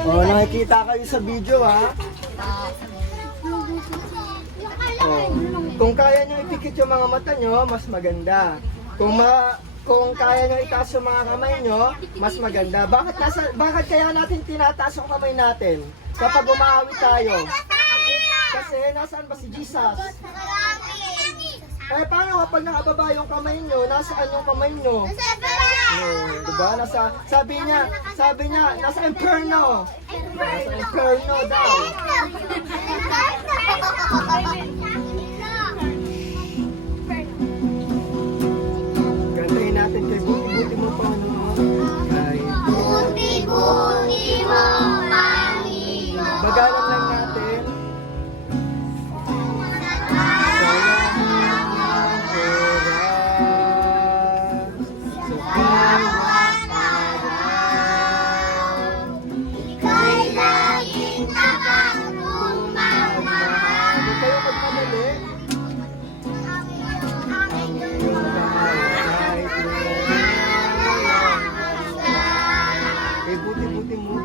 Oh, nakikita kayo sa video ha. Oh, kung kaya nyo ipikit yung mga mata nyo, mas maganda. Kung kaya nyo itaas yung mga kamay nyo, mas maganda. Bakit kaya natin tinataas yung kamay natin kapag umaawi tayo? Kasi nasaan ba si Jesus? Eh, paano kapag nakababa yung kamay nyo? Nasaan yung kamay nyo? Diba? Sabi niya, nasa inferno. Nasa inferno daw. Gantayin natin kay buti-buti mo pa ano. Buti-buti mo, Panginoon. Bagalan lang natin. Ika'y laging napagmamahal. Hindi kayo magmadali. Eh, buti-buti mo.